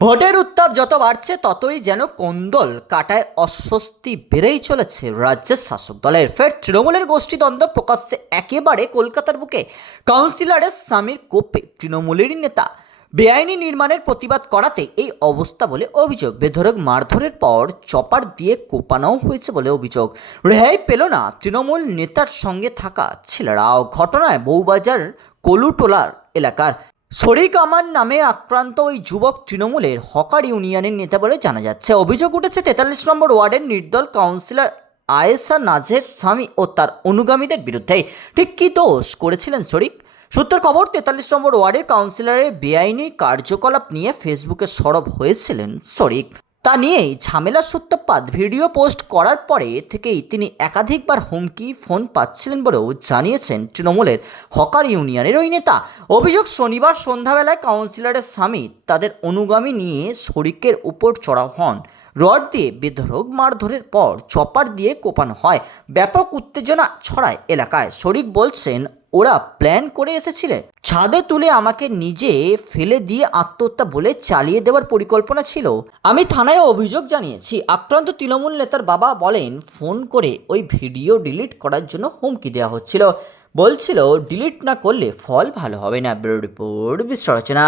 ভোটের উত্তাপ যত বাড়ছে, ততই যেন কোন্দল কাটায় অস্বস্তি বেড়েই চলেছে রাজ্যের শাসক দলের। ফের তৃণমূলের গোষ্ঠীদ্বন্দ্ব প্রকাশ্যে একেবারে কলকাতার বুকে। কাউন্সিলরের স্বামীর কোপে তৃণমূলেরই নেতা বেআইনি নির্মাণের প্রতিবাদ করাতে এই অবস্থা বলে অভিযোগ। বেধরক মারধরের পর চপার দিয়ে কোপানোও হয়েছে বলে অভিযোগ। রেহাই পেল না তৃণমূল নেতার সঙ্গে থাকা ছেলেরাও। ঘটনায় বউবাজার কলুটোলার এলাকার শরিক আমান নামে আক্রান্ত ওই যুবক তৃণমূলের হকার ইউনিয়নের নেতা বলে জানা যাচ্ছে। অভিযোগ উঠেছে তেতাল্লিশ নম্বর ওয়ার্ডের নির্দল কাউন্সিলর আয়েশা নাজের স্বামী ও তার অনুগামীদের বিরুদ্ধে ঠিক কী দোষ করেছিলেন শরিক? সূত্রের খবর, তেতাল্লিশ নম্বর ওয়ার্ডের কাউন্সিলরের বেআইনি কার্যকলাপ নিয়ে ফেসবুকে সরব হয়েছিলেন শরিক। তা নিয়েই ঝামেলার সূত্রপাত, ভিডিও পোস্ট করার পরে থেকেই তিনি একাধিকবার হুমকি ফোন পাচ্ছিলেন বলেও জানিয়েছেন তৃণমূলের হকার ইউনিয়নের ওই নেতা। অভিযোগ, শনিবার সন্ধ্যাবেলায় কাউন্সিলরের স্বামী তাদের অনুগামী নিয়ে শরিকের উপর চড়াও হন। রড দিয়ে বেধরক মারধরের পর চপার দিয়ে কোপানো হয়। ব্যাপক উত্তেজনা ছড়ায় এলাকায়। শরিক বলছেন ওরা প্ল্যান করে এসেছিলেন ছাদে তুলে আমাকে নিজে ফেলে দিয়ে আত্মহত্যা বলে চালিয়ে দেওয়ার পরিকল্পনা ছিল। আমি থানায় অভিযোগ জানিয়েছি, আক্রান্ত তৃণমূল নেতার বাবা বলেন, ফোন করে ওই ভিডিও ডিলিট করার জন্য হুমকি দেওয়া হচ্ছিল। বলছিল ডিলিট না করলে ফল ভালো হবে না। Bureau report বিশ্লেষণা